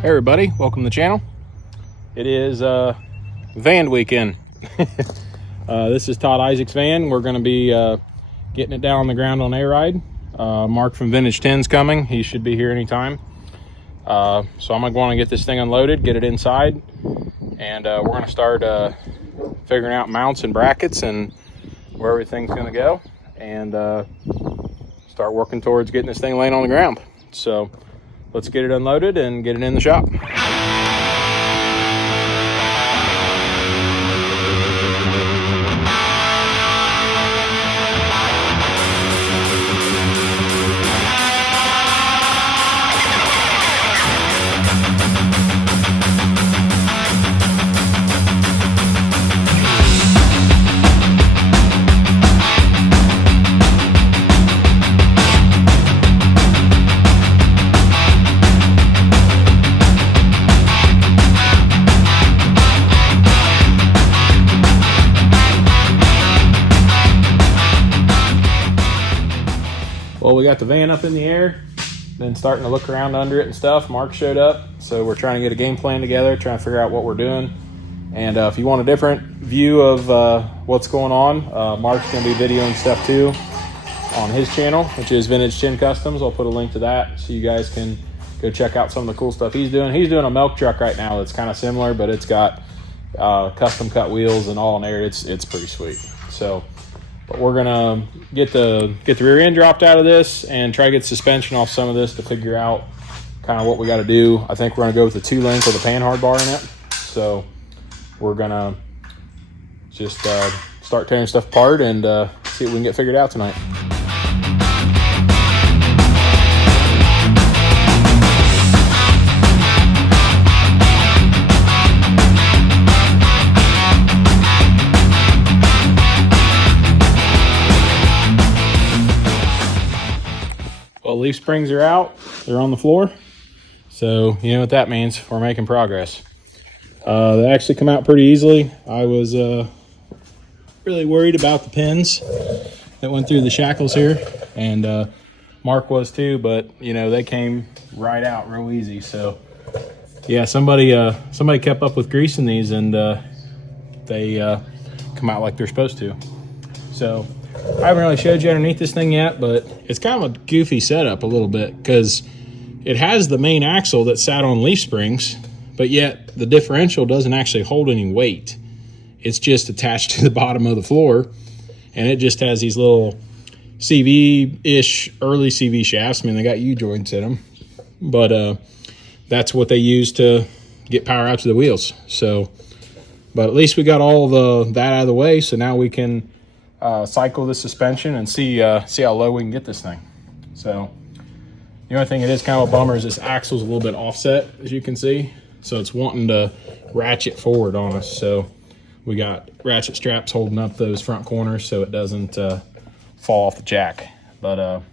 Hey everybody, welcome to the channel. It is van weekend. This is Todd Isaac's van. We're going to be getting it down on the ground on A-Ride. Mark from Vintage 10's coming. He should be here anytime. So I'm going to get this thing unloaded, get it inside, and we're going to start figuring out mounts and brackets and where everything's going to go, and start working towards getting this thing laying on the ground. So let's get it unloaded and get it in the shop. Well, we got the van up in the air, then starting to look around under it and stuff. Mark showed up, so we're trying to get a game plan together, trying to figure out what we're doing. And if you want a different view of what's going on, Mark's going to be videoing stuff too on his channel, which is Vintage 10 Customs. I'll put a link to that so you guys can go check out some of the cool stuff he's doing. He's doing a milk truck right now that's kind of similar, but it's got custom cut wheels and all in there. It's pretty sweet. So. But we're gonna get the rear end dropped out of this and try to get suspension off some of this to figure out kind of what we got to do. I think we're gonna go with the 2-link with a panhard bar in it. So we're gonna just start tearing stuff apart and see what we can get figured out tonight. Well, leaf springs are out. They're on the floor. So you know what that means. We're making progress. They actually come out pretty easily. I was really worried about the pins that went through the shackles here. And Mark was too, but you know, they came right out real easy. So yeah, somebody kept up with greasing these, and they come out like they're supposed to. So I haven't really showed you underneath this thing yet, but it's kind of a goofy setup a little bit because it has the main axle that sat on leaf springs, but yet the differential doesn't actually hold any weight. It's just attached to the bottom of the floor, and it just has these little CV-ish, early CV shafts. I mean, they got U-joints in them, but that's what they use to get power out to the wheels. So, but at least we got all that out of the way, so now we can cycle the suspension and see how low we can get this thing. So the only thing it is kind of a bummer is this axle's a little bit offset, as you can see, so it's wanting to ratchet forward on us. So we got ratchet straps holding up those front corners so it doesn't fall off the jack. But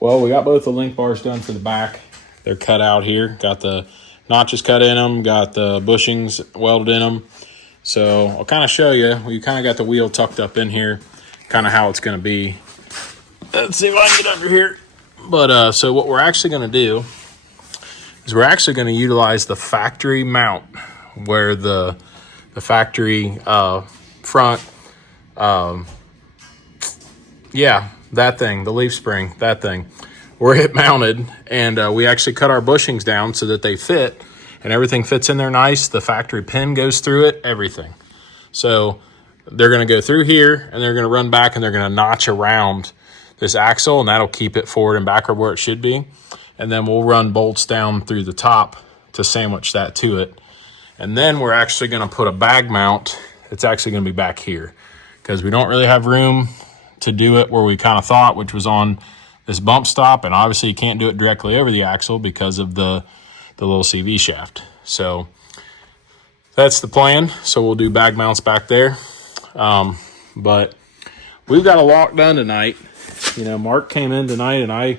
well, we got both the link bars done for the back. They're cut out here. Got the notches cut in them, got the bushings welded in them. So I'll kind of show you. We kind of got the wheel tucked up in here, kind of how it's going to be. Let's see if I can get under here. But so what we're actually going to do is we're actually going to utilize the factory mount where the factory front, yeah, that thing, the leaf spring, that thing, where it mounted, and we actually cut our bushings down so that they fit, and everything fits in there nice. The factory pin goes through it, everything. So they're going to go through here, and they're going to run back, and they're going to notch around this axle, and that'll keep it forward and backward where it should be. And then we'll run bolts down through the top to sandwich that to it. And then we're actually going to put a bag mount. It's actually going to be back here because we don't really have room to do it where we kind of thought, which was on this bump stop. And obviously you can't do it directly over the axle because of the little CV shaft. So that's the plan. So we'll do bag mounts back there. But we've got a lot done tonight. You know, Mark came in tonight and I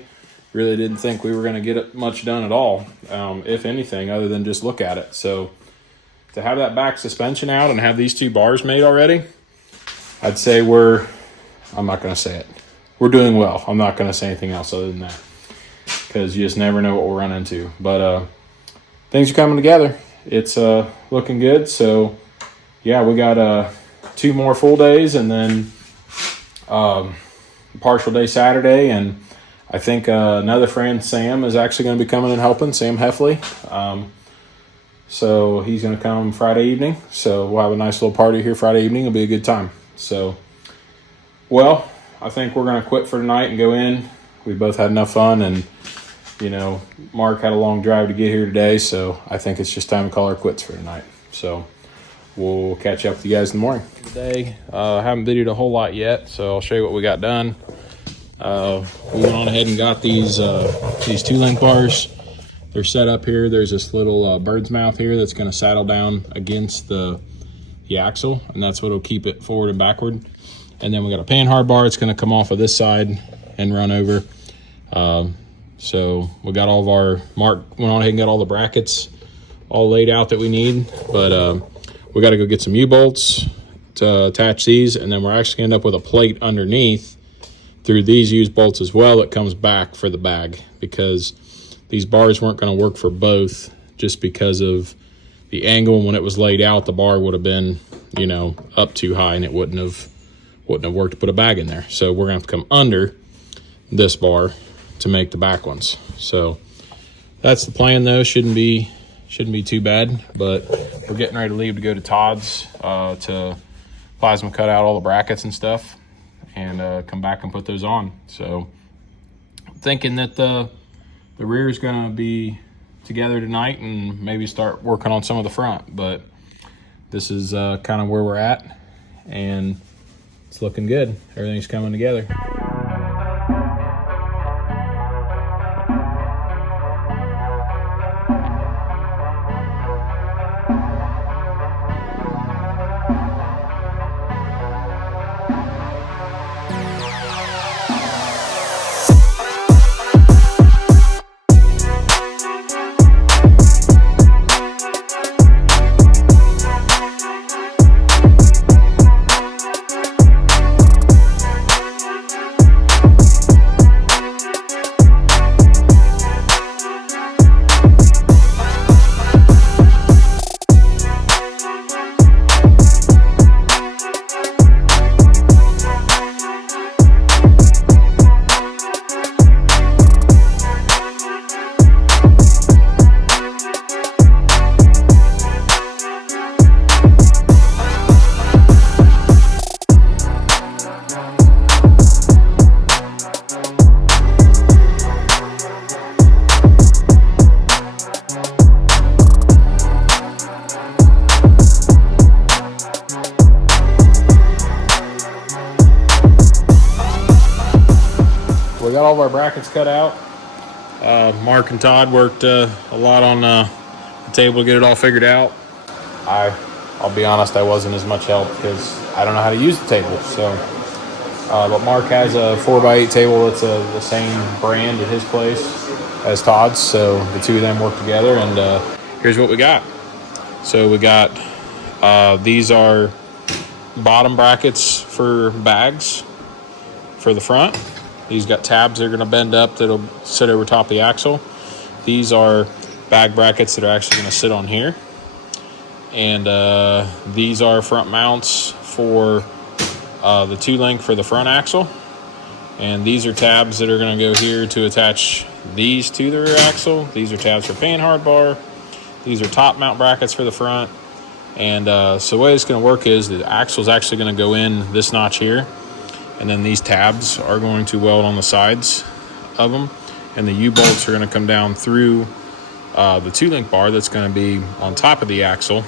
really didn't think we were going to get much done at all, if anything, other than just look at it. So to have that back suspension out and have these 2 bars made already, I'd say I'm not going to say it. We're doing well. I'm not going to say anything else other than that because you just never know what we'll run into. But things are coming together. It's looking good. So, yeah, we got 2 more full days and then partial day Saturday. And I think another friend, Sam, is actually going to be coming and helping, Sam Heffley. So he's going to come Friday evening. So we'll have a nice little party here Friday evening. It'll be a good time. So, well, I think we're going to quit for tonight and go in. We both had enough fun, and, you know, Mark had a long drive to get here today, so I think it's just time to call our quits for tonight. So we'll catch up with you guys in the morning. Today, I haven't videoed a whole lot yet, so I'll show you what we got done. We went on ahead and got these 2-link bars. They're set up here. There's this little bird's mouth here that's going to saddle down against the axle, and that's what will keep it forward and backward. And then we got a panhard bar. It's going to come off of this side and run over. So we got all of our, Mark went on ahead and got all the brackets all laid out that we need. But we got to go get some U-bolts to attach these. And then we're actually going to end up with a plate underneath through these U-bolts as well that comes back for the bag, because these bars weren't going to work for both just because of the angle. When it was laid out, the bar would have been, you know, up too high and it wouldn't have worked to put a bag in there. So we're going to have to come under this bar to make the back ones. So that's the plan though. Shouldn't be too bad, but we're getting ready to leave to go to Todd's to plasma cut out all the brackets and stuff and come back and put those on. So I'm thinking that the rear is going to be together tonight and maybe start working on some of the front, but this is kind of where we're at, and it's looking good. Everything's coming together. We got all of our brackets cut out. Mark and Todd worked a lot on the table to get it all figured out. I'll be honest, I wasn't as much help because I don't know how to use the table. So, but Mark has a 4x8 table that's the same brand at his place as Todd's. So the two of them work together, and here's what we got. So we got these are bottom brackets for bags for the front. These got tabs that are going to bend up that'll sit over top of the axle. These are bag brackets that are actually going to sit on here. And these are front mounts for the 2-link for the front axle. And these are tabs that are going to go here to attach these to the rear axle. These are tabs for panhard bar. These are top mount brackets for the front. And so the way it's going to work is the axle is actually going to go in this notch here. And then these tabs are going to weld on the sides of them. And the U-bolts are going to come down through the 2-link bar that's going to be on top of the axle,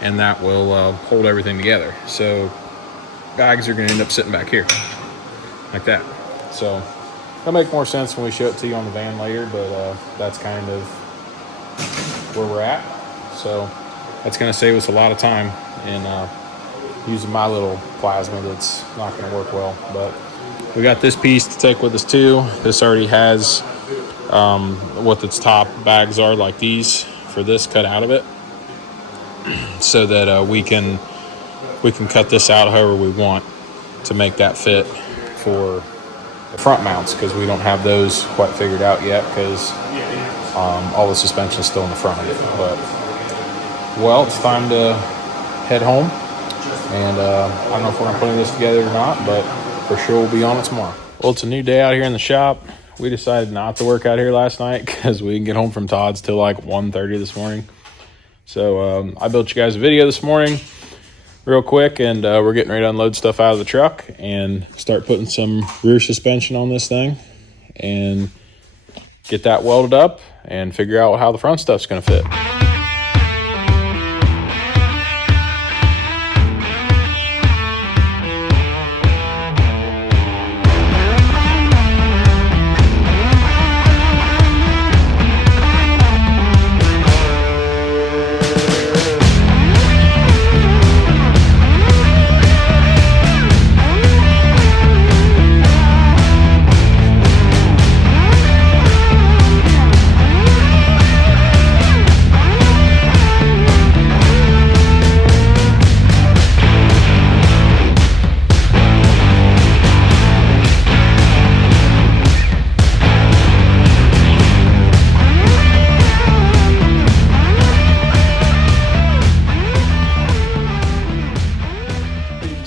and that will hold everything together. So bags are going to end up sitting back here like that. So that'll make more sense when we show it to you on the van later, but that's kind of where we're at. So that's going to save us a lot of time in using my little plasma that's not going to work well. But we got this piece to take with us too. This already has what its top bags are, like these, for this cut out of it, so that we can cut this out however we want to make that fit for the front mounts, because we don't have those quite figured out yet, because all the suspension is still in the front of it. But well, it's time to head home, and I don't know if we're gonna put this together or not, but for sure we'll be on it tomorrow. Well, it's a new day out here in the shop. We decided not to work out here last night because we didn't get home from Todd's till like 1:30 this morning. So I built you guys a video this morning real quick, and we're getting ready to unload stuff out of the truck and start putting some rear suspension on this thing and get that welded up and figure out how the front stuff's going to fit.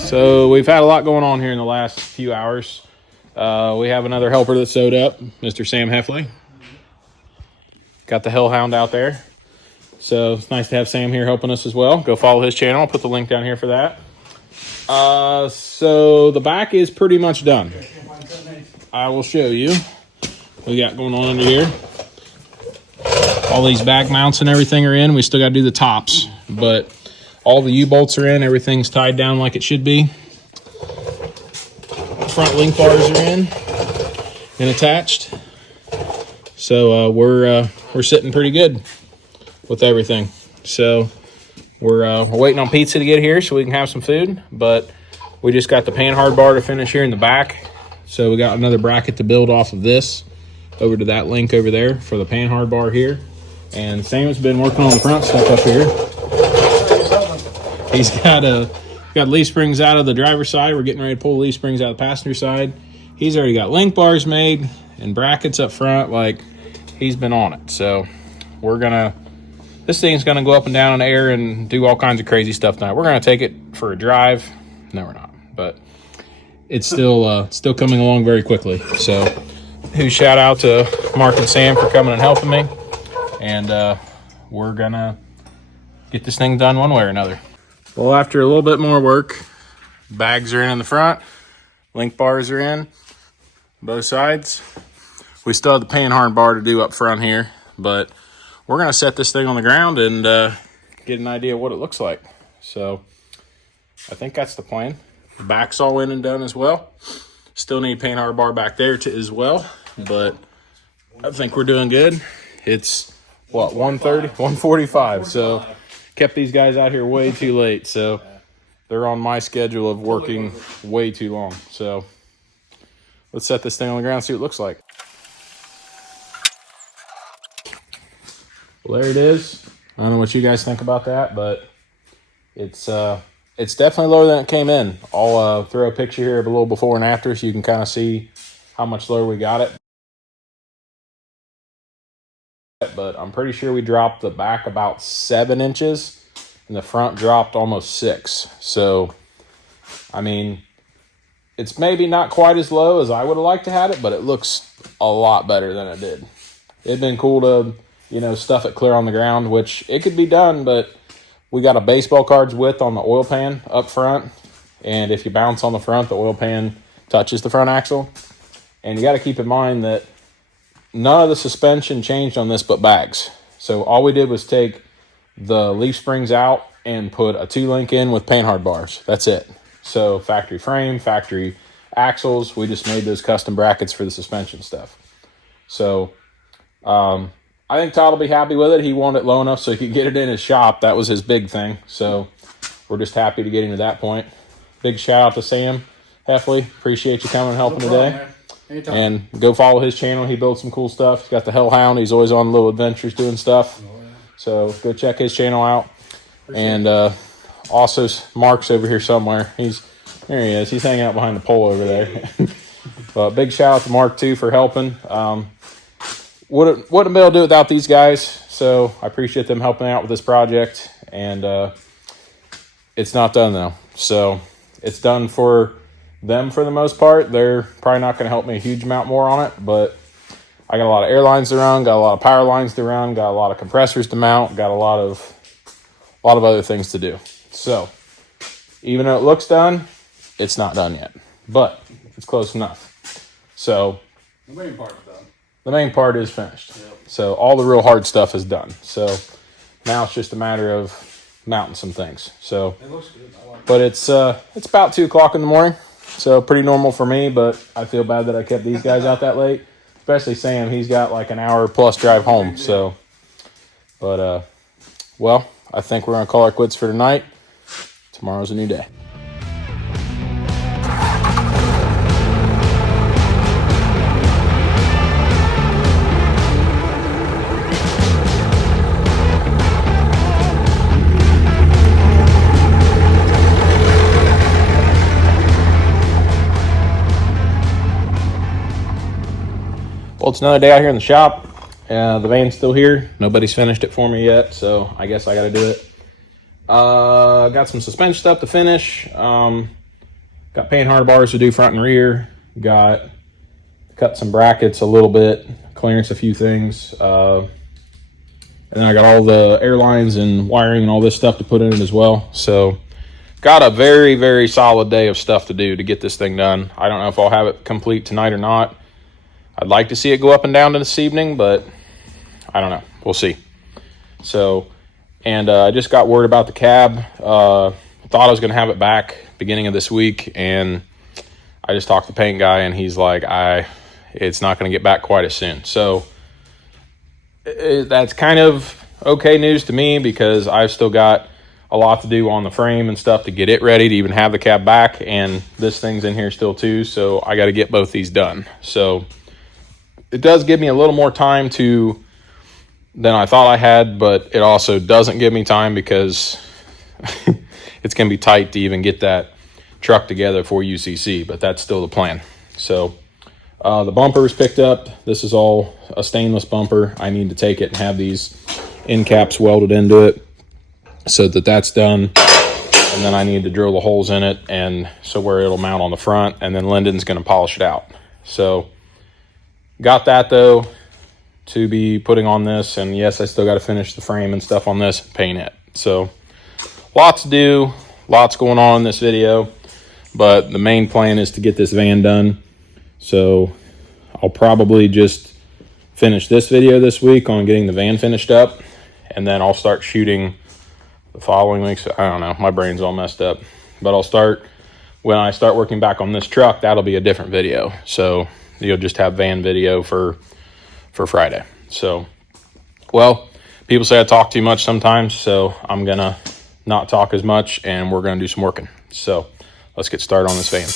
So we've had a lot going on here in the last few hours. We have another helper that sewed up, Mr. Sam Heffley. Got the Hellhound out there. So it's nice to have Sam here helping us as well. Go follow his channel. I'll put the link down here for that. So the back is pretty much done. I will show you what we got going on under here. All these back mounts and everything are in. We still got to do the tops, but all the U-bolts are in. Everything's tied down like it should be. Front link bars are in and attached. So we're sitting pretty good with everything. So we're waiting on pizza to get here so we can have some food. But we just got the panhard bar to finish here in the back. So we got another bracket to build off of this over to that link over there for the panhard bar here. And Sam's been working on the front stuff up here. He's got leaf springs out of the driver's side. We're getting ready to pull the leaf springs out of the passenger side. He's already got link bars made and brackets up front. Like, he's been on it. So this thing's gonna go up and down in the air and do all kinds of crazy stuff tonight. We're gonna take it for a drive. No, we're not, but it's still coming along very quickly. So huge shout out to Mark and Sam for coming and helping me. And we're gonna get this thing done one way or another. Well, after a little bit more work, bags are in the front, link bars are in, both sides. We still have the panhard bar to do up front here, but we're going to set this thing on the ground and get an idea of what it looks like. So I think that's the plan. The back's all in and done as well. Still need panhard bar back there as well, but I think we're doing good. It's, what, 1:30? 1:45, so kept these guys out here way too late, so they're on my schedule of working way too long. So let's set this thing on the ground and see what it looks like. Well, there it is. I don't know what you guys think about that, but it's definitely lower than it came in. I'll throw a picture here of a little before and after so you can kind of see how much lower we got it. But I'm pretty sure we dropped the back about 7 inches and the front dropped almost 6. So, I mean, it's maybe not quite as low as I would have liked to have it, but it looks a lot better than it did. It'd been cool to, stuff it clear on the ground, which it could be done, but we got a baseball card's width on the oil pan up front. And if you bounce on the front, the oil pan touches the front axle. And you got to keep in mind that none of the suspension changed on this but bags. So all we did was take the leaf springs out and put a 2-link in with panhard bars. That's it. So factory frame, factory axles. We just made those custom brackets for the suspension stuff. So I think Todd will be happy with it. He wanted it low enough so he could get it in his shop. That was his big thing. So we're just happy to get into that point. Big shout out to Sam Heffley. Appreciate you coming and helping today. Anytime. And go follow his channel. He builds some cool stuff. He's got the Hellhound. He's always on little adventures doing stuff. So go check his channel out. And also Mark's over here somewhere. There he is. He's hanging out behind the pole over there. But big shout out to Mark too for helping. Wouldn't be able to do it without these guys. So I appreciate them helping out with this project. And it's not done though. So it's done for them for the most part. They're probably not going to help me a huge amount more on it, but I got a lot of air lines to run, got a lot of power lines to run, got a lot of compressors to mount, got a lot of other things to do. So even though it looks done, it's not done yet, but it's close enough. So the main part is done. The main part is finished. Yep. So all the real hard stuff is done. So now it's just a matter of mounting some things. So It looks good. I like it. but it's about 2 o'clock in the morning. So pretty normal for me, but I feel bad that I kept these guys out that late. Especially Sam, he's got like an hour plus drive home. So, but well, I think we're gonna call our quits for tonight. Tomorrow's a new day. Well, it's another day out here in the shop. The van's still here. Nobody's finished it for me yet, so I guess I got to do it. Got some suspension stuff to finish. Got panhard bars to do front and rear. Cut some brackets a little bit, clearance a few things. And then I got all the air lines and wiring and all this stuff to put in it as well. So got a very, very solid day of stuff to do to get this thing done. I don't know if I'll have it complete tonight or not. I'd like to see it go up and down this evening, but I don't know. We'll see. So, and I just got word about the cab. Thought I was going to have it back beginning of this week, and I just talked to the paint guy, and he's like, it's not going to get back quite as soon. So that's kind of okay news to me because I've still got a lot to do on the frame and stuff to get it ready to even have the cab back, and this thing's in here still too, so I got to get both these done. So it does give me a little more time than I thought I had, but it also doesn't give me time because it's going to be tight to even get that truck together for UCC, but that's still the plan. So the bumper is picked up. This is all a stainless bumper. I need to take it and have these end caps welded into it so that's done. And then I need to drill the holes in it, and so where it'll mount on the front, and then Lyndon's going to polish it out. So got that though to be putting on this, and yes, I still got to finish the frame and stuff on this, paint it. So lots to do, lots going on in this video, but the main plan is to get this van done. So I'll probably just finish this video this week on getting the van finished up, and then I'll start shooting the following weeks. I don't know, my brain's all messed up, but when I start working back on this truck, that'll be a different video. So you'll just have van video for Friday. So, well, people say I talk too much sometimes, so I'm gonna not talk as much, and we're gonna do some working. So let's get started on this van.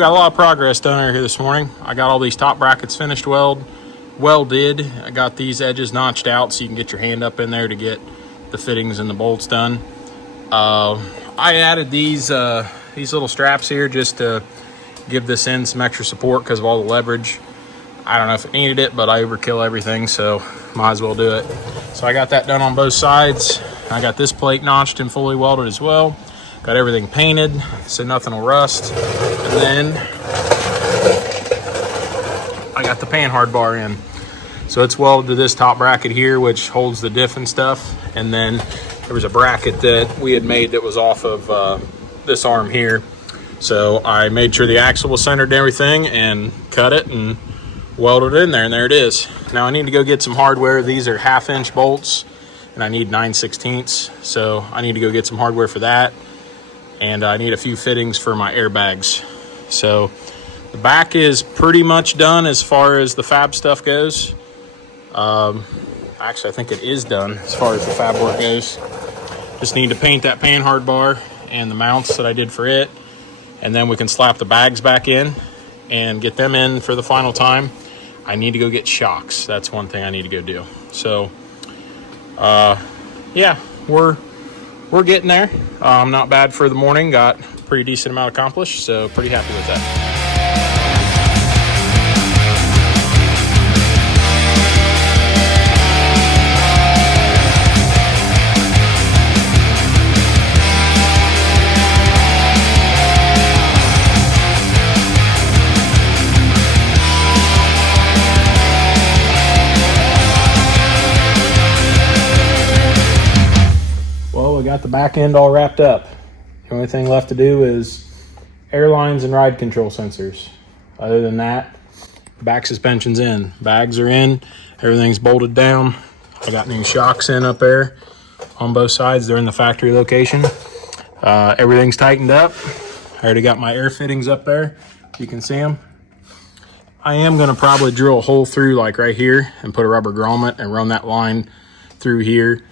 we got a lot of progress done here this morning. I got all these top brackets finished welded. I got these edges notched out so you can get your hand up in there to get the fittings and the bolts done. I added these little straps here just to give this end some extra support because of all the leverage. I don't know if it needed it, but I overkill everything, so might as well do it. So I got that done on both sides. I got this plate notched and fully welded as well. Got everything painted so nothing will rust. And then I got the panhard bar in. So it's welded to this top bracket here, which holds the diff and stuff. And then there was a bracket that we had made that was off of this arm here. So I made sure the axle was centered and everything and cut it and welded it in there, and there it is. Now I need to go get some hardware. These are 1/2-inch bolts and I need 9/16. So I need to go get some hardware for that. And I need a few fittings for my airbags. So the back is pretty much done as far as the fab stuff goes. Actually, I think it is done as far as the fab work goes. Just need to paint that panhard bar and the mounts that I did for it. And then we can slap the bags back in and get them in for the final time. I need to go get shocks. That's one thing I need to go do. So, yeah, we're getting there. Not bad for the morning. Got a pretty decent amount accomplished, so pretty happy with that. We got the back end all wrapped up. The only thing left to do is airlines and ride control sensors. Other than that, back suspension's in, bags are in, everything's bolted down. I got new shocks in up there on both sides. They're in the factory location. Everything's tightened up. I already got my air fittings up there. You can see them. I am going to probably drill a hole through like right here and put a rubber grommet and run that line through here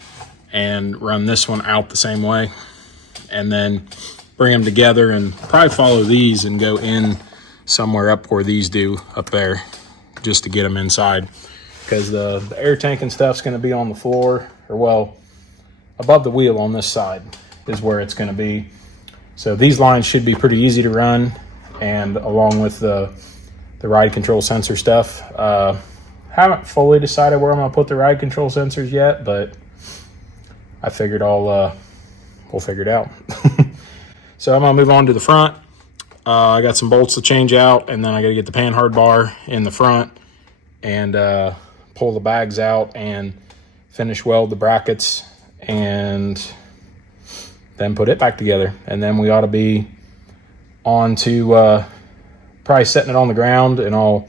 and run this one out the same way, and then bring them together and probably follow these and go in somewhere up where these do up there just to get them inside, because the air tank and stuff's going to be on the floor, or well, above the wheel on this side is where it's going to be. So these lines should be pretty easy to run, and along with the ride control sensor stuff. Haven't fully decided where I'm going to put the ride control sensors yet, but I figured we'll figure it out. So I'm gonna move on to the front. I got some bolts to change out, and then I gotta get the panhard bar in the front and pull the bags out and finish weld the brackets and then put it back together. And then we ought to be on to probably setting it on the ground, and I'll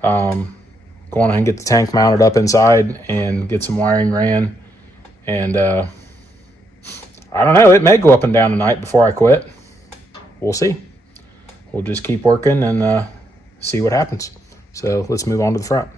go on ahead and get the tank mounted up inside and get some wiring ran. And I don't know, it may go up and down tonight before I quit. We'll see. We'll just keep working and see what happens. So let's move on to the front.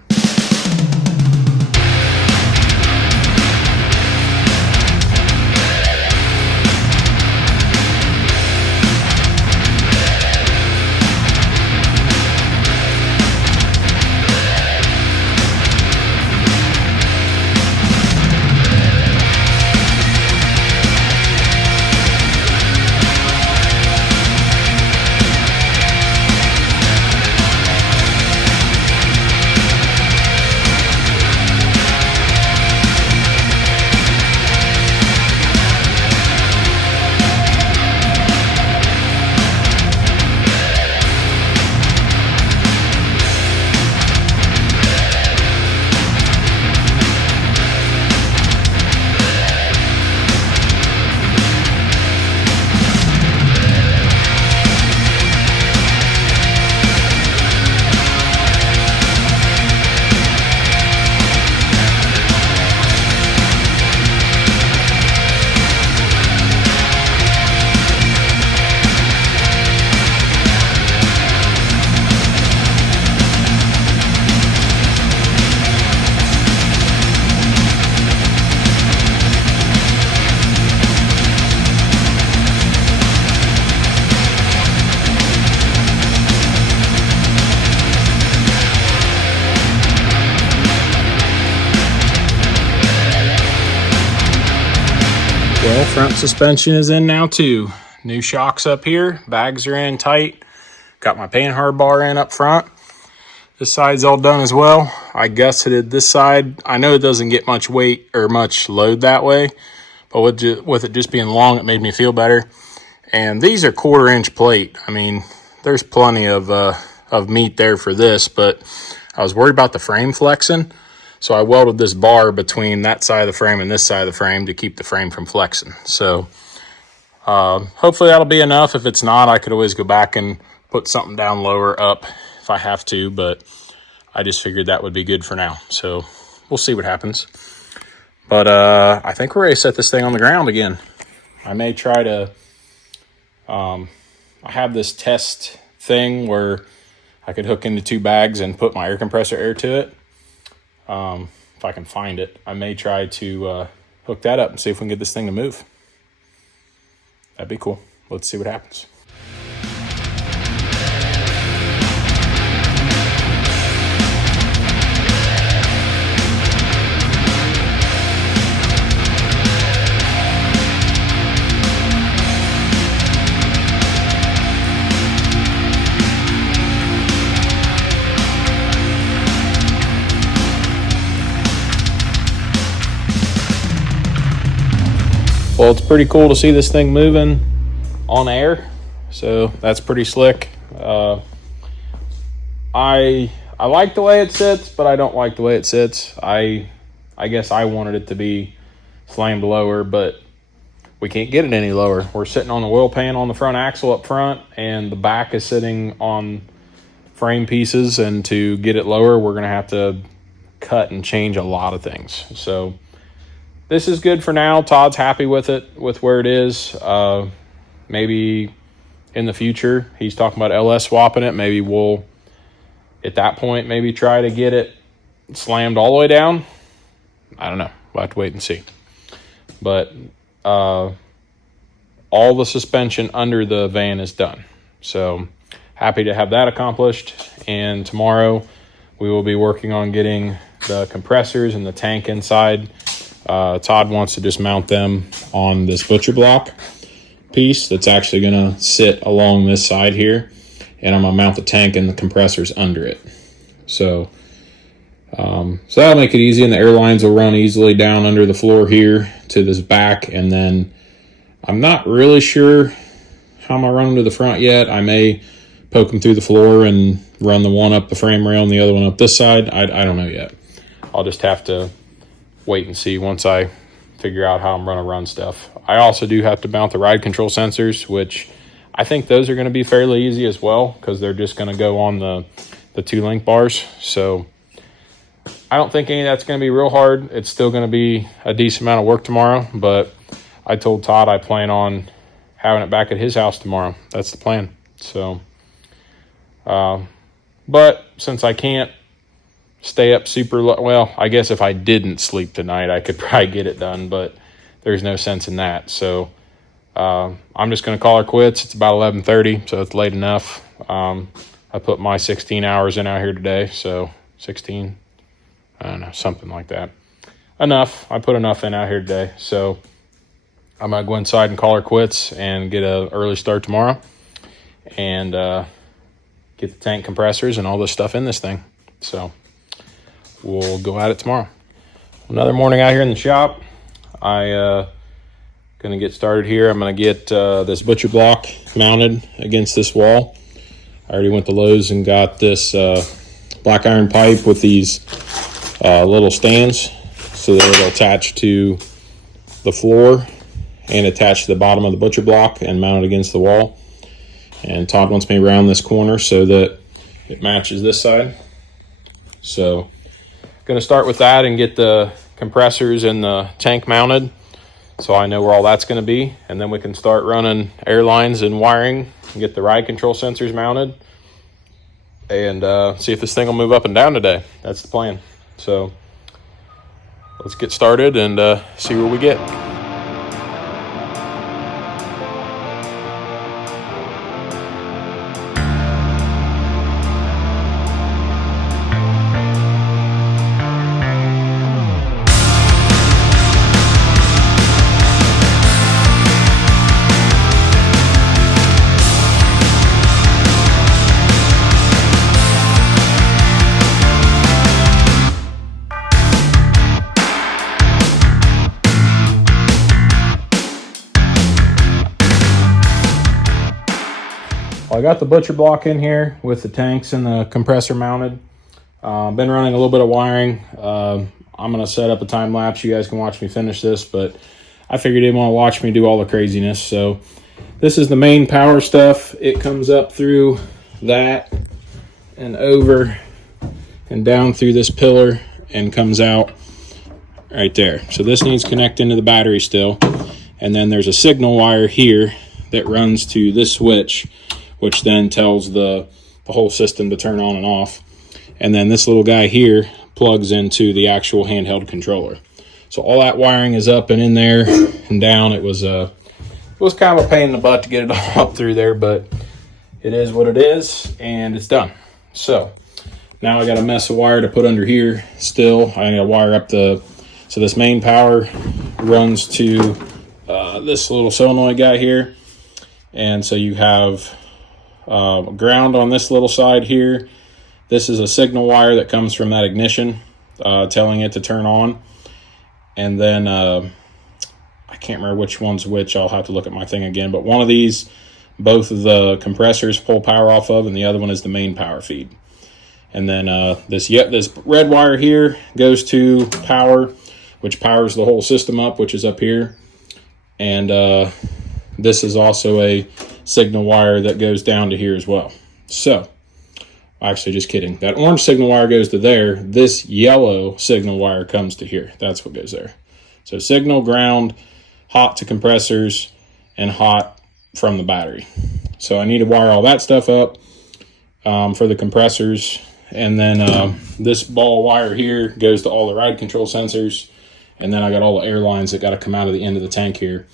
Well, front suspension is in now too. New shocks up here, bags are in tight. Got my panhard bar in up front. This side's all done as well. I gusseted this side. I know it doesn't get much weight or much load that way, but with it just being long, it made me feel better. And these are 1/4-inch plate. I mean, there's plenty of meat there for this, but I was worried about the frame flexing. So I welded this bar between that side of the frame and this side of the frame to keep the frame from flexing. So hopefully that'll be enough. If it's not, I could always go back and put something down lower up if I have to, but I just figured that would be good for now. So we'll see what happens. But I think we're ready to set this thing on the ground again. I may try to, I have this test thing where I could hook into 2 bags and put my air compressor air to it. If I can find it, I may try to hook that up and see if we can get this thing to move. That'd be cool. Let's see what happens. Well, it's pretty cool to see this thing moving on air, so that's pretty slick. I like the way it sits, but I don't like the way it sits. I guess I wanted it to be slammed lower, but we can't get it any lower. We're sitting on the wheel pan on the front axle up front, and the back is sitting on frame pieces, and to get it lower, we're going to have to cut and change a lot of things. So this is good for now. Todd's happy with it, with where it is. Maybe in the future, he's talking about LS swapping it. Maybe we'll, at that point, maybe try to get it slammed all the way down. I don't know. We'll have to wait and see. But all the suspension under the van is done. So happy to have that accomplished. And tomorrow we will be working on getting the compressors and the tank inside. Todd wants to just mount them on this butcher block piece that's actually going to sit along this side here, and I'm going to mount the tank and the compressors under it. So that'll make it easy, and the air lines will run easily down under the floor here to this back, and then I'm not really sure how I'm going to run them to the front yet. I may poke them through the floor and run the one up the frame rail and the other one up this side. I don't know yet. I'll just have to wait and see once I figure out how I'm going to run stuff. I also do have to mount the ride control sensors, which I think those are going to be fairly easy as well, because they're just going to go on the 2 link bars. So I don't think any of that's going to be real hard. It's still going to be a decent amount of work tomorrow, but I told Todd I plan on having it back at his house tomorrow. That's the plan. So, but since I can't stay up super well, I guess if I didn't sleep tonight, I could probably get it done, but there's no sense in that. So I'm just going to call her quits. It's about 11:30, so it's late enough. I put my 16 hours in out here today, so 16, I don't know, something like that. Enough. I put enough in out here today, so I'm going to go inside and call her quits and get an early start tomorrow and get the tank compressors and all this stuff in this thing. So we'll go at it tomorrow. Another morning out here in the shop. I gonna get started here. I'm gonna get this butcher block mounted against this wall. I already went to Lowe's and got this black iron pipe with these little stands so that it'll attach to the floor and attach to the bottom of the butcher block and mount it against the wall. And Todd wants me around this corner so that it matches this side. So going to start with that and get the compressors and the tank mounted so I know where all that's going to be, and then we can start running air lines and wiring and get the ride control sensors mounted and see if this thing will move up and down today. That's the plan. So let's get started and see where we get. Well, I got the butcher block in here with the tanks and the compressor mounted. Been running a little bit of wiring. I'm going to set up a time lapse. You guys can watch me finish this, but I figured you didn't want to watch me do all the craziness. So this is the main power stuff. It comes up through that and over and down through this pillar and comes out right there. So this needs connected into the battery still. And then there's a signal wire here that runs to this switch, which then tells the whole system to turn on and off. And then this little guy here plugs into the actual handheld controller. So all that wiring is up and in there and down. It was kind of a pain in the butt to get it all up through there, but it is what it is, and it's done. So now I got a mess of wire to put under here still. I got to wire up so this main power runs to this little solenoid guy here. And so you have ground on this little side here. This is a signal wire that comes from that ignition, telling it to turn on. And then I can't remember which one's which. I'll have to look at my thing again. But one of these, both of the compressors pull power off of, and the other one is the main power feed. And then this red wire here goes to power, which powers the whole system up, which is up here. And this is also a signal wire that goes down to here as well. So, actually, just kidding. That orange signal wire goes to there. This yellow signal wire comes to here. That's what goes there. So signal, ground, hot to compressors, and hot from the battery. So I need to wire all that stuff up for the compressors. And then this ball wire here goes to all the ride control sensors. And then I got all the air lines that got to come out of the end of the tank here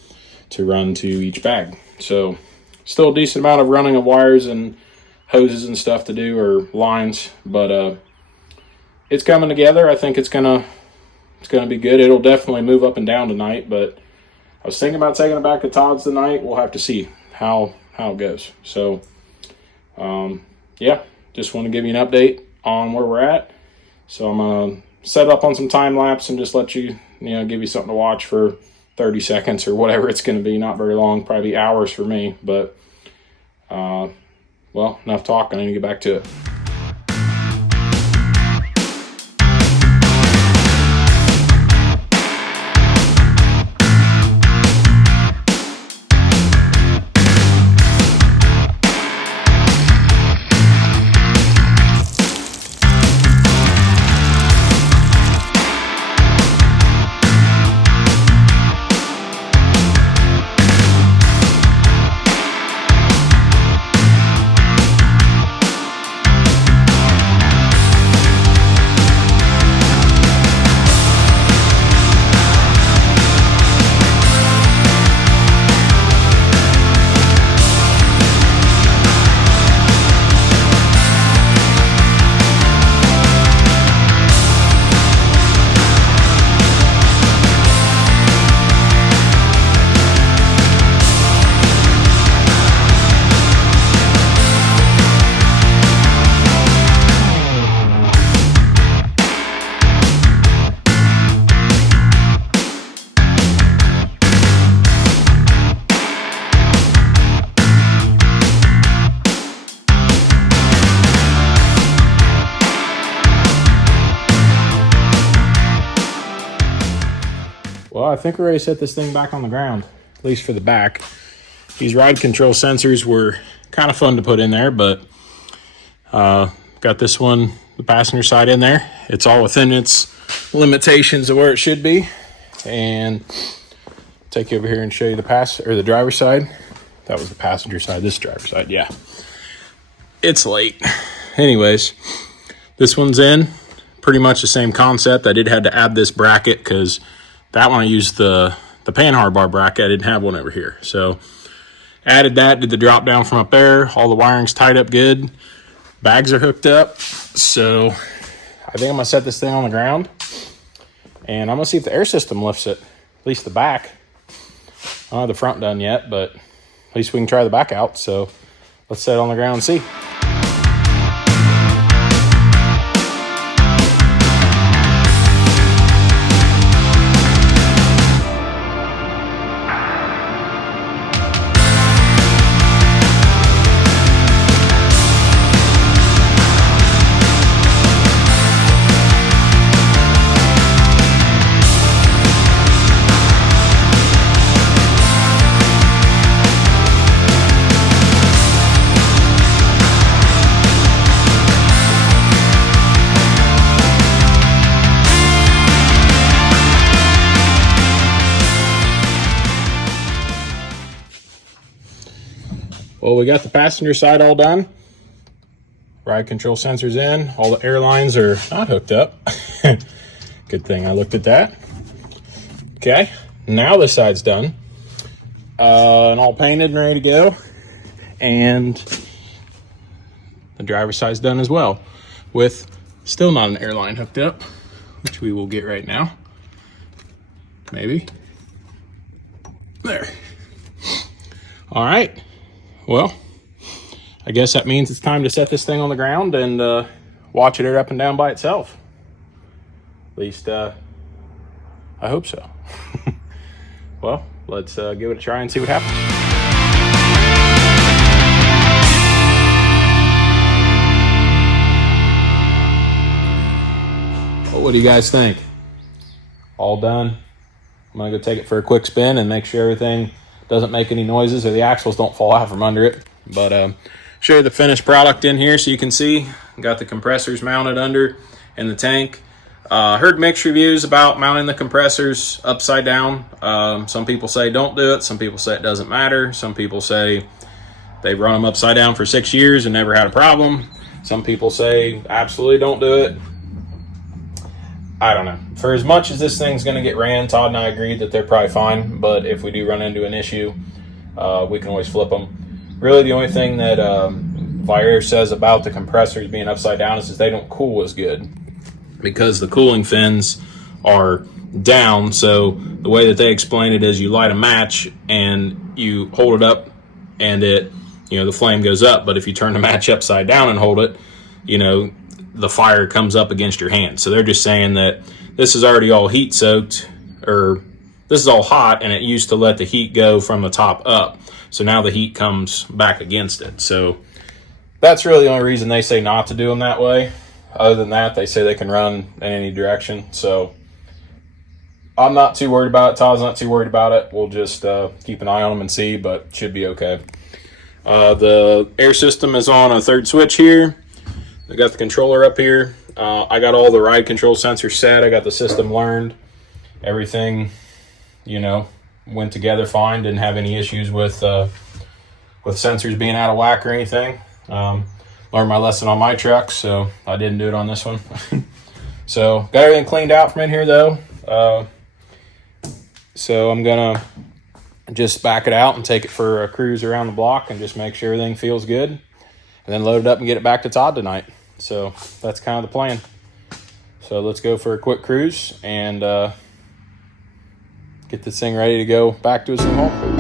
to run to each bag. So still a decent amount of running of wires and hoses and stuff to do, or lines, but it's coming together. I think it's gonna be good. It'll definitely move up and down tonight, but I was thinking about taking it back to Todd's tonight. We'll have to see how it goes. So yeah, just want to give you an update on where we're at. So I'm gonna set up on some time lapse and just let you give you something to watch for 30 seconds or whatever it's going to be. Not very long, probably hours for me, but well, enough talk. I need to get back to it. Well, I think we're ready to set this thing back on the ground, at least for the back. These ride control sensors were kind of fun to put in there, but got this one, the passenger side in there. It's all within its limitations of where it should be. And I'll take you over here and show you the driver's side. That was the passenger side, this driver's side, yeah. It's late. Anyways, this one's in. Pretty much the same concept. I did have to add this bracket because that one I used the panhard bar bracket. I didn't have one over here. So added that, did the drop down from up there. All the wiring's tied up good. Bags are hooked up. So I think I'm gonna set this thing on the ground and I'm gonna see if the air system lifts it, at least the back. I don't have the front done yet, but at least we can try the back out. So let's set it on the ground and see. Well, we got the passenger side all done. Ride control sensors in. All the air lines are not hooked up. Good thing I looked at that. Okay, now this side's done. And all painted and ready to go. And the driver's side's done as well, with still not an airline hooked up, which we will get right now. Maybe. There. All right. Well, I guess that means it's time to set this thing on the ground and watch it up and down by itself. At least, I hope so. Well, let's give it a try and see what happens. Well, what do you guys think? All done. I'm gonna go take it for a quick spin and make sure everything doesn't make any noises or the axles don't fall out from under it. But show you the finished product in here so you can see. Got the compressors mounted under in the tank. Heard mixed reviews about mounting the compressors upside down. Some people say don't do it. Some people say it doesn't matter. Some people say they've run them upside down for 6 years and never had a problem. Some people say absolutely don't do it. I don't know. For as much as this thing's going to get ran, Todd and I agreed that they're probably fine. But if we do run into an issue, we can always flip them. Really, the only thing that Viair says about the compressors being upside down is they don't cool as good because the cooling fins are down. So the way that they explain it is you light a match and you hold it up and it, the flame goes up. But if you turn the match upside down and hold it, the fire comes up against your hand. So they're just saying that this is already all heat soaked, or this is all hot, and it used to let the heat go from the top up. So now the heat comes back against it. So that's really the only reason they say not to do them that way. Other than that, they say they can run in any direction. So I'm not too worried about it. Todd's not too worried about it. We'll just keep an eye on them and see, but should be okay. The air system is on a third switch here. I got the controller up here. I got all the ride control sensors set. I got the system learned. Everything, went together fine. Didn't have any issues with sensors being out of whack or anything. Learned my lesson on my truck, so I didn't do it on this one. So got everything cleaned out from in here though. So I'm gonna just back it out and take it for a cruise around the block and just make sure everything feels good, and then load it up and get it back to Todd tonight. So that's kind of the plan. So let's go for a quick cruise and get this thing ready to go back to its new home.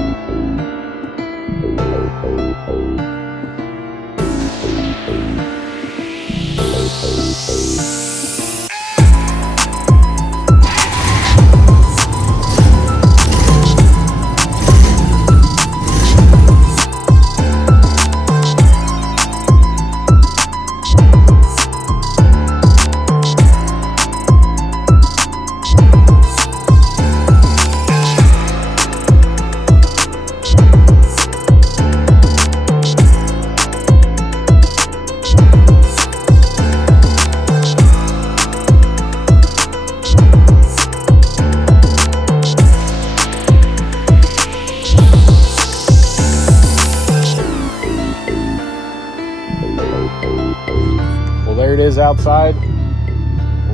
There it is outside,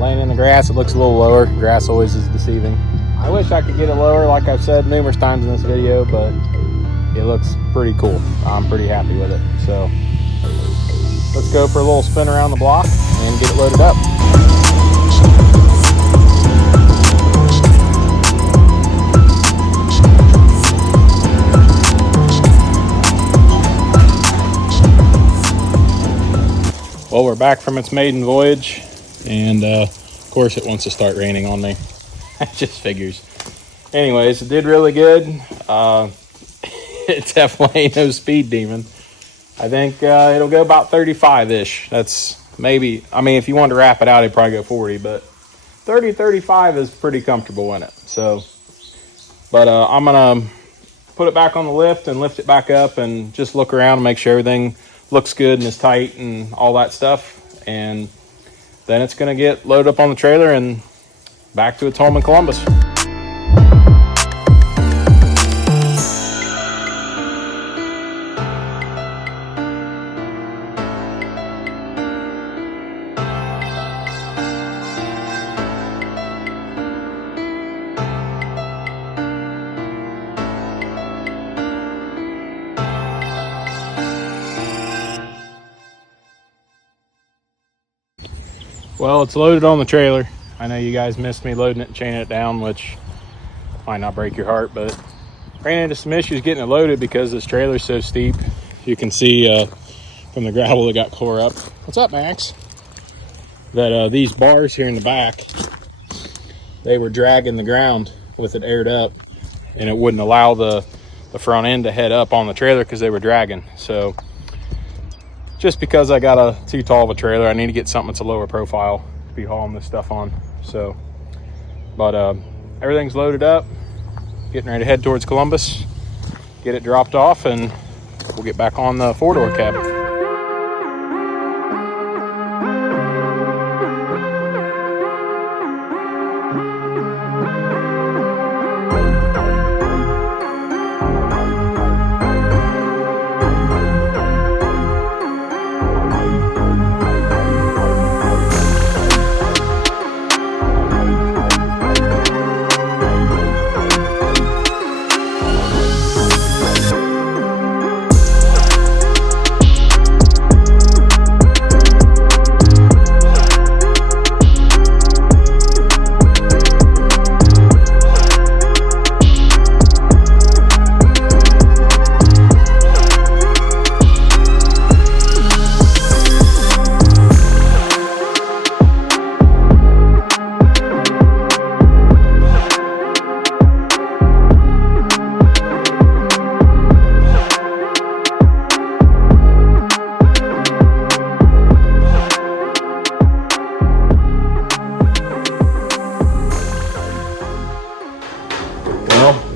laying in the grass. It looks a little lower. Grass always is deceiving. I wish I could get it lower, like I've said numerous times in this video, but it looks pretty cool. I'm pretty happy with it. So let's go for a little spin around the block and get it loaded up. Well, we're back from its maiden voyage, and of course it wants to start raining on me. It just figures. Anyways, it did really good. It definitely ain't no speed demon. I think it'll go about 35-ish. That's maybe, if you wanted to wrap it out, it'd probably go 40, but 30, 35 is pretty comfortable in it. So, but I'm going to put it back on the lift and lift it back up and just look around and make sure everything looks good and is tight and all that stuff, and then it's going to get loaded up on the trailer and back to its home in Columbus. Well, it's loaded on the trailer. I know you guys missed me loading it and chaining it down, which might not break your heart, but ran into some issues getting it loaded because this trailer's so steep. You can see from the gravel that got tore up. What's up, Max? That these bars here in the back, they were dragging the ground with it aired up, and it wouldn't allow the front end to head up on the trailer because they were dragging. So just because I got a too tall of a trailer, I need to get something that's a lower profile to be hauling this stuff on. So, but everything's loaded up, getting ready to head towards Columbus, get it dropped off, and we'll get back on the 4-door cab.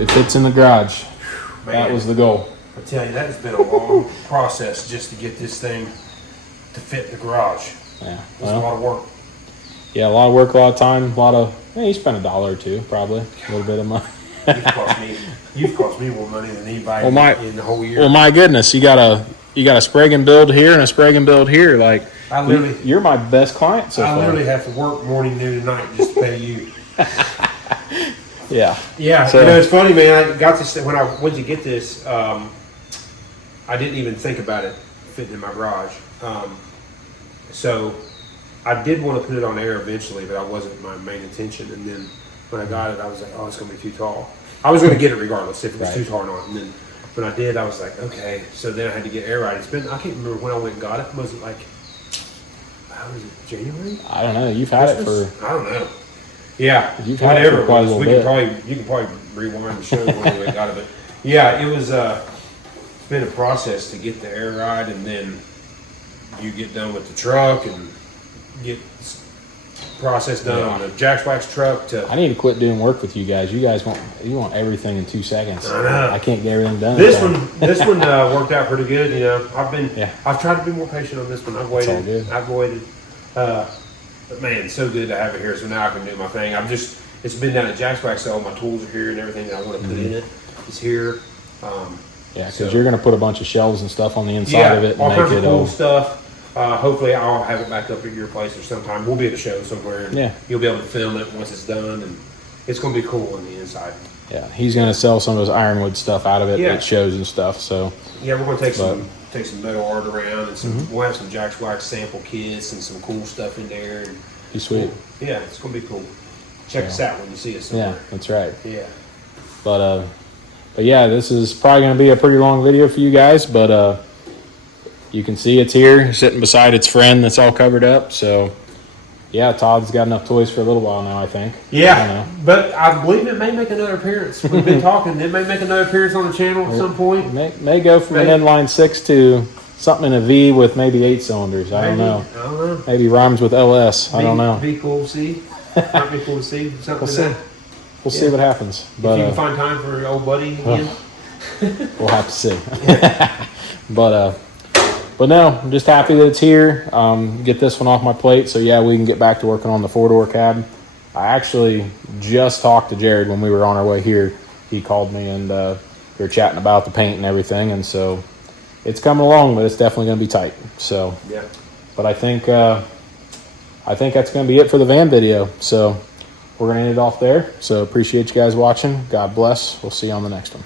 It fits in the garage. Man, that was the goal. I tell you, that has been a long process just to get this thing to fit in the garage. Yeah, It was a lot of work. Yeah, a lot of work, a lot of time, a lot of. You spent $1 or $2, probably a little bit of money. You've cost me more money than anybody in the whole year. Well, my goodness, you got a sprig and build here and a sprig and build here. Like, you're my best client so far. I literally have to work morning, noon, and night just to pay you. Yeah. Yeah. So, it's funny, man. I got this when I went to get this. I didn't even think about it fitting in my garage. So I did want to put it on air eventually, but that wasn't my main intention. And then when I got it, I was like, oh, it's going to be too tall. I was going to get it regardless if it was too tall or not. And then when I did, I was like, okay. So then I had to get air right. It's been, I can't remember when I went and got it. Was it like, how was it, January? I don't know. You've had Christmas? it for. I don't know. Yeah, you've had it for quite a little bit. You can probably rewind the show when we got it. But yeah, it was. It's been a process to get the air ride, and then you get done with the truck and get process done on the Jack's Wax truck. I need to quit doing work with you guys. You guys want everything in 2 seconds. I know. I can't get everything done. This one worked out pretty good. You know, I've tried to be more patient on this one. I've waited. It's all good. I've waited. But man, it's so good to have it here. So now I can do my thing. It's been down at Jack's Wax, so all my tools are here and everything that I want to put in it is here. Yeah, because you're going to put a bunch of shelves and stuff on the inside of it and all make kinds it of cool stuff. Hopefully, I'll have it back up at your place or sometime. We'll be at a show somewhere, and you'll be able to film it once it's done, and it's going to be cool on the inside. Yeah, he's going to sell some of those ironwood stuff out of it at shows and stuff. So yeah, we're going to take some metal art around, and we'll have some Jack's Wax sample kits and some cool stuff in there. And be sweet. Yeah, it's going to be cool. Check us out when you see us somewhere. Yeah, that's right. Yeah. But yeah, this is probably going to be a pretty long video for you guys, but you can see it's here sitting beside its friend that's all covered up. So yeah, Todd's got enough toys for a little while now, I think. Yeah, but I believe it may make another appearance. We've been talking. It may make another appearance on the channel at some point. May go from an inline 6 to something in a V with maybe 8 cylinders. I don't know. Maybe rhymes with LS. I don't know. Be cool to see. Might be cool to see. Something we'll see. We'll see what happens. But if you can find time for your old buddy again. We'll have to see. But no, I'm just happy that it's here. Get this one off my plate so yeah, we can get back to working on the 4-door cab. I actually just talked to Jared when we were on our way here. He called me and we were chatting about the paint and everything, and so it's coming along, but it's definitely going to be tight. So yeah. But I think that's going to be it for the van video. So we're going to end it off there. So appreciate you guys watching. God bless. We'll see you on the next one.